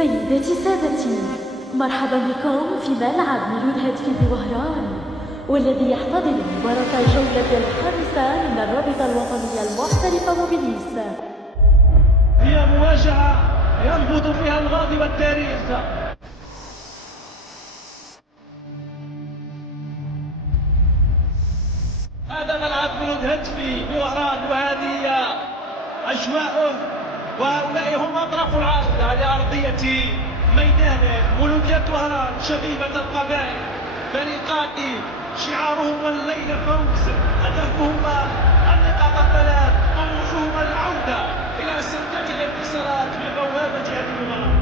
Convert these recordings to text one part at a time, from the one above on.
سيداتي سادتي، مرحبا بكم في ملعب ميلود هاتفي بوهران، والذي يحتضن مباراة الجولة الخامسة من الرابطة الوطنية المحترفة موبيليس. هي مواجهة ينبض فيها الغاضب والتاريخ. هذا ملعب ميلود هاتفي بوهران، وهذه هي أجواءه، وهؤلاء هم أطراف العارضة لأرضية ميدان مولودية وهران شبيبة القبائل. فريقان شعارهما الليل فوز، هدفهما النقاط الثلاث، طموحهما العودة إلى سلة الانتصارات في بوابة هذه المباراة.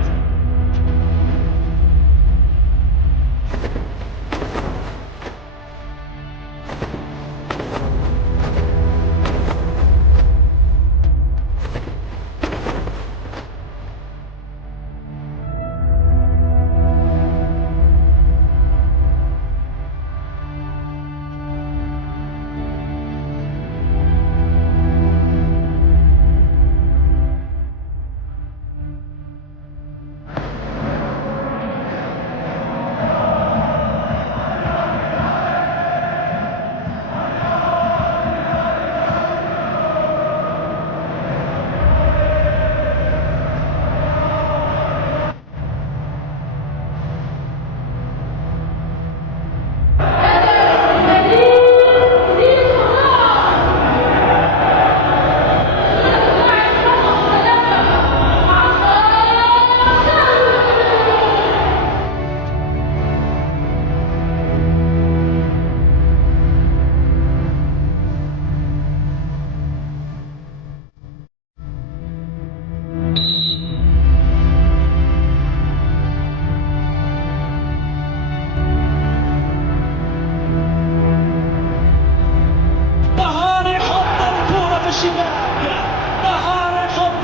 نهار يحط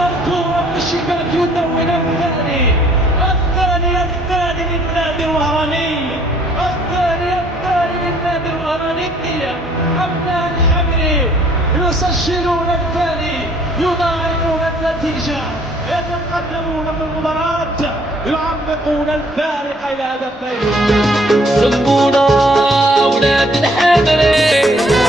الكورة في الشباك يدون الثاني للنادي الوهراني، الثاني للنادي الوهراني. أبناء الحمري يسجلون الثاني، يضاعفون النتيجة، يتقدمون في المباراة، يعمقون الفارق إلى هدفين. سمونا أولاد الحمري.